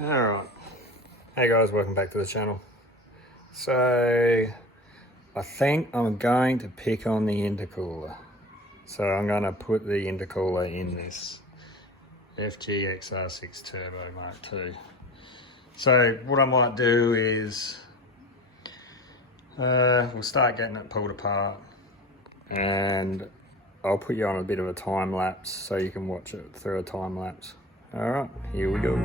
Alright, hey guys, welcome back to the channel. So I think I'm going to pick on the intercooler. So I'm going to put the intercooler in this FG XR6 Turbo Mark II. So what I might do is we'll start getting it pulled apart, and I'll put you on a bit of a time lapse so you can watch it through a time lapse. Alright, here we go.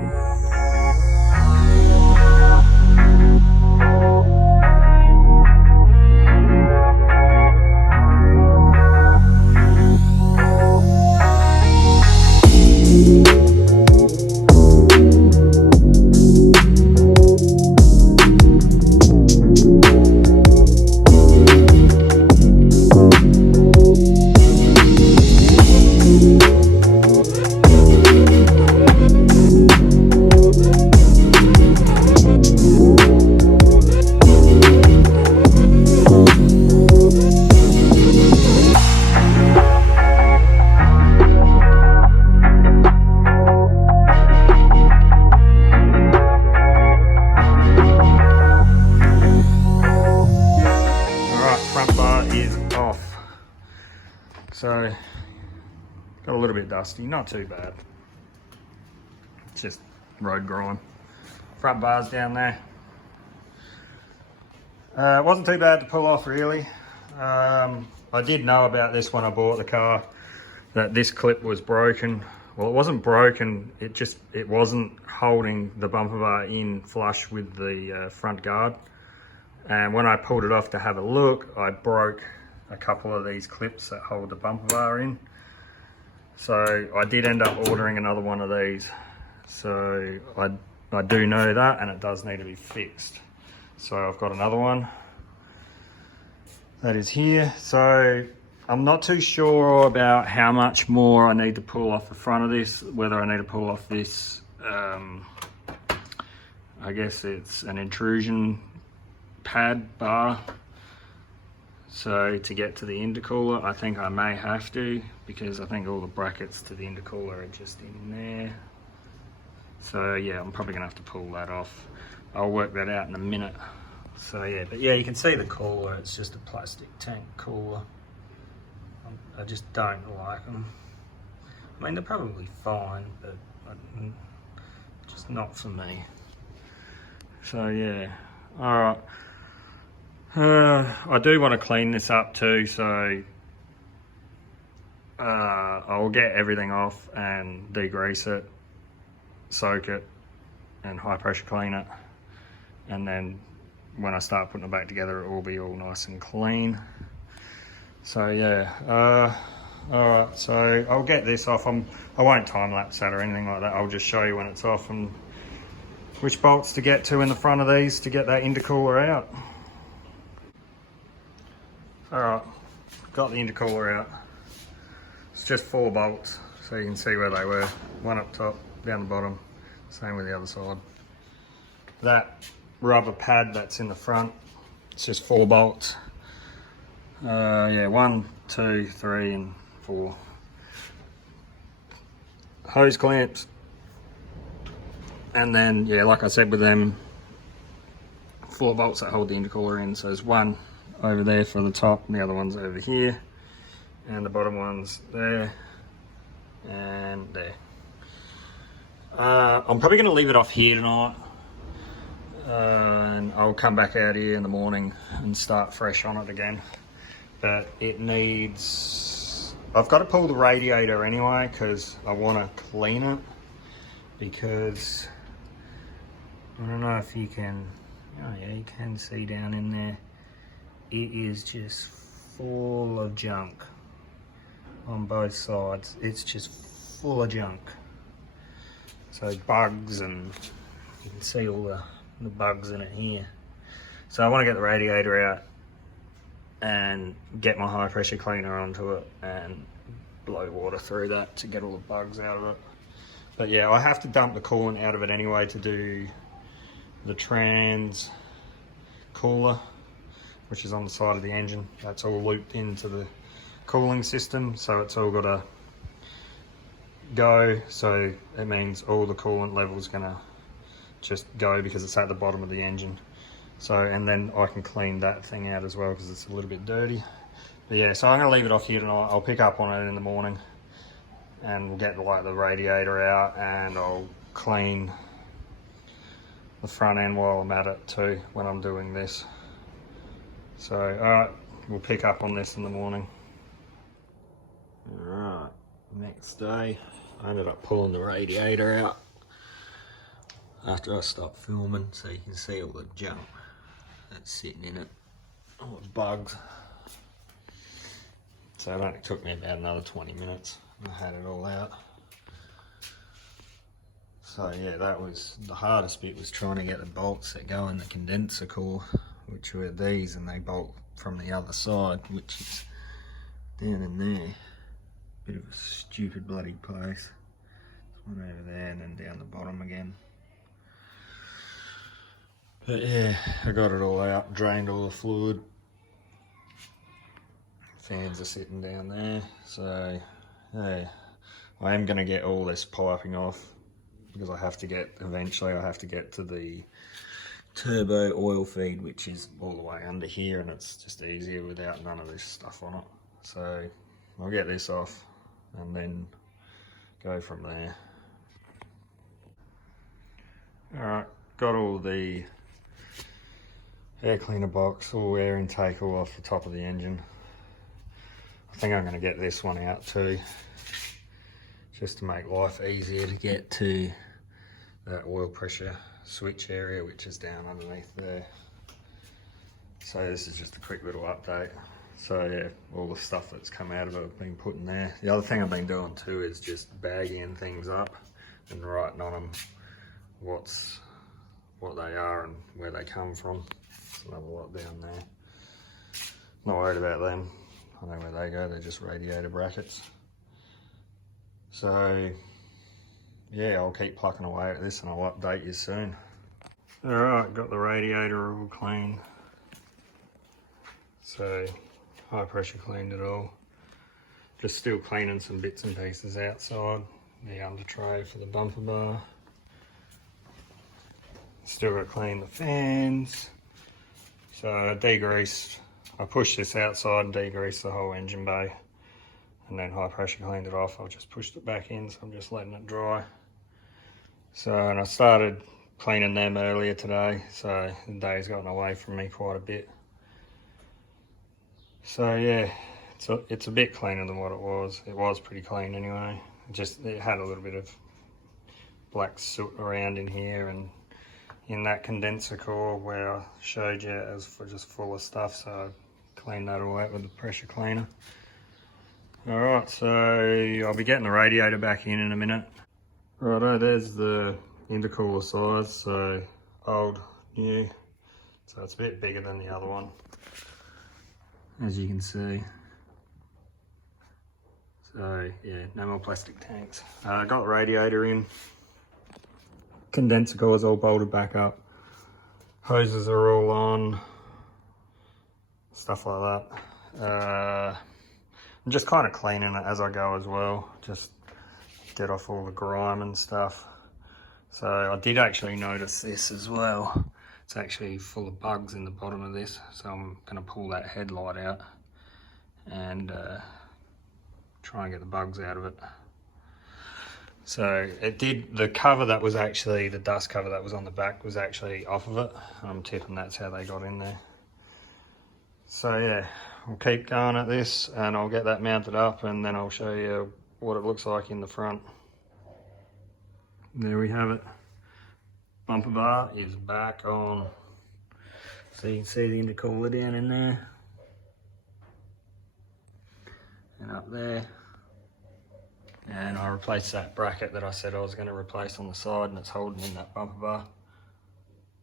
So, got a little bit dusty, not too bad. It's just road grime. Front bar's down there. It wasn't too bad to pull off really. I did know about this when I bought the car, that this clip was broken. Well, it wasn't broken, it wasn't holding the bumper bar in flush with the front guard. And when I pulled it off to have a look, I broke a couple of these clips that hold the bumper bar in. So I did end up ordering another one of these. So I do know that, and it does need to be fixed. So I've got another one that is here. So I'm not too sure about how much more I need to pull off the front of this, whether I need to pull off this, I guess it's an intrusion pad bar. So to get to the intercooler, I think I may have to, because I think all the brackets to the intercooler are just in there. So yeah, I'm probably gonna have to pull that off. I'll work that out in a minute. So yeah, but yeah, you can see the cooler, it's just a plastic tank cooler. I just don't like them. I mean, they're probably fine, but just not for me. So yeah, all right. I do want to clean this up too, so I'll get everything off and degrease it, soak it, and high pressure clean it, and then when I start putting it back together, it will be all nice and clean. So yeah, all right, so I'll get this off. I won't time lapse that or anything like that. I'll just show you when it's off and which bolts to get to in the front of these to get that intercooler out. Alright, got the intercooler out. It's just 4 bolts, so you can see where they were. One up top, down the bottom, same with the other side. That rubber pad that's in the front, it's just 4 bolts. Yeah, 1, 2, 3 and 4. Hose clamps. And then, yeah, like I said with them, 4 bolts that hold the intercooler in. So there's one over there for the top, and the other one's over here, and the bottom one's there and there. I'm probably going to leave it off here tonight, and I'll come back out here in the morning and start fresh on it again. But it needs, I've got to pull the radiator anyway because I want to clean it, because I don't know if you can, oh yeah, you can see down in there. It is just full of junk on both sides. It's just full of junk. So bugs, and you can see all the bugs in it here. So I want to get the radiator out and get my high pressure cleaner onto it and blow water through that to get all the bugs out of it. But yeah, I have to dump the coolant out of it anyway to do the trans cooler, which is on the side of the engine. That's all looped into the cooling system, so it's all got to go. So it means all the coolant level is going to just go because it's at the bottom of the engine. So, and then I can clean that thing out as well because it's a little bit dirty. But yeah, so I'm gonna leave it off here tonight. I'll pick up on it in the morning and we'll get like the radiator out and I'll clean the front end while I'm at it too when I'm doing this. So, alright, we'll pick up on this in the morning. Alright, next day, I ended up pulling the radiator out after I stopped filming so you can see all the junk that's sitting in it, all the bugs. So it only took me about another 20 minutes. I had it all out. So yeah, that was the hardest bit, was trying to get the bolts that go in the condenser core, which were these, and they bolt from the other side, which is down in there. Bit of a stupid bloody place. There's one over there and then down the bottom again. But yeah, I got it all out, drained all the fluid. Fans are sitting down there, so yeah, I am going to get all this piping off because eventually I have to get to the turbo oil feed, which is all the way under here, and it's just easier without none of this stuff on it. So I'll get this off and then go from there. Alright, got all the air cleaner box, all air intake all off the top of the engine. I think I'm going to get this one out too, just to make life easier to get to that oil pressure switch area, which is down underneath there. So this is just a quick little update. So yeah, all the stuff that's come out of it I've been putting there. The other thing I've been doing too is just bagging things up and writing on them what they are and where they come from. There's another lot down there. Not worried about them. I know where they go, they're just radiator brackets. So yeah, I'll keep plucking away at this and I'll update you soon. Alright, got the radiator all clean. So high pressure cleaned it all. Just still cleaning some bits and pieces outside. The under tray for the bumper bar. Still got to clean the fans. So I degreased, I pushed this outside and degreased the whole engine bay. And then high pressure cleaned it off. I've just pushed it back in, so I'm just letting it dry. So, and I started cleaning them earlier today, so the day's gotten away from me quite a bit. So yeah, it's a bit cleaner than what it was. It was pretty clean anyway. It had a little bit of black soot around in here and in that condenser core where I showed you it was just full of stuff, so I cleaned that all out with the pressure cleaner. Alright, so I'll be getting the radiator back in a minute. Righto, there's the intercooler size, so old, new. So it's a bit bigger than the other one, as you can see. So yeah, no more plastic tanks. I got the radiator in. Condenser core's all bolted back up. Hoses are all on. Stuff like that. I'm just kind of cleaning it as I go as well. Just get off all the grime and stuff. So I did actually notice this as well. It's actually full of bugs in the bottom of this. So I'm going to pull that headlight out and try and get the bugs out of it. So it did, the cover that was actually, the dust cover that was on the back was actually off of it. I'm tipping that's how they got in there. So yeah, we'll keep going at this and I'll get that mounted up and then I'll show you what it looks like in the front. There we have it. Bumper bar is back on. So you can see the intercooler down in there. And up there. And I replaced that bracket that I said I was going to replace on the side, and it's holding in that bumper bar.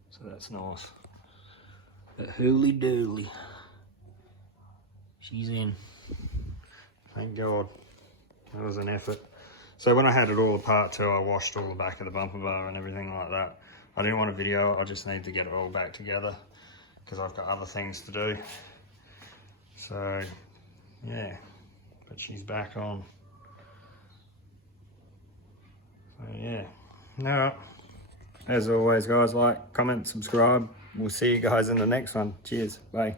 So that's nice. But hooly dooly. She's in. Thank God. That was an effort. So when I had it all apart too, I washed all the back of the bumper bar and everything like that. I didn't want a video, I just need to get it all back together because I've got other things to do. So yeah, but she's back on. So yeah, no, As always, guys, like, comment, subscribe. We'll see you guys in the next one. Cheers. Bye.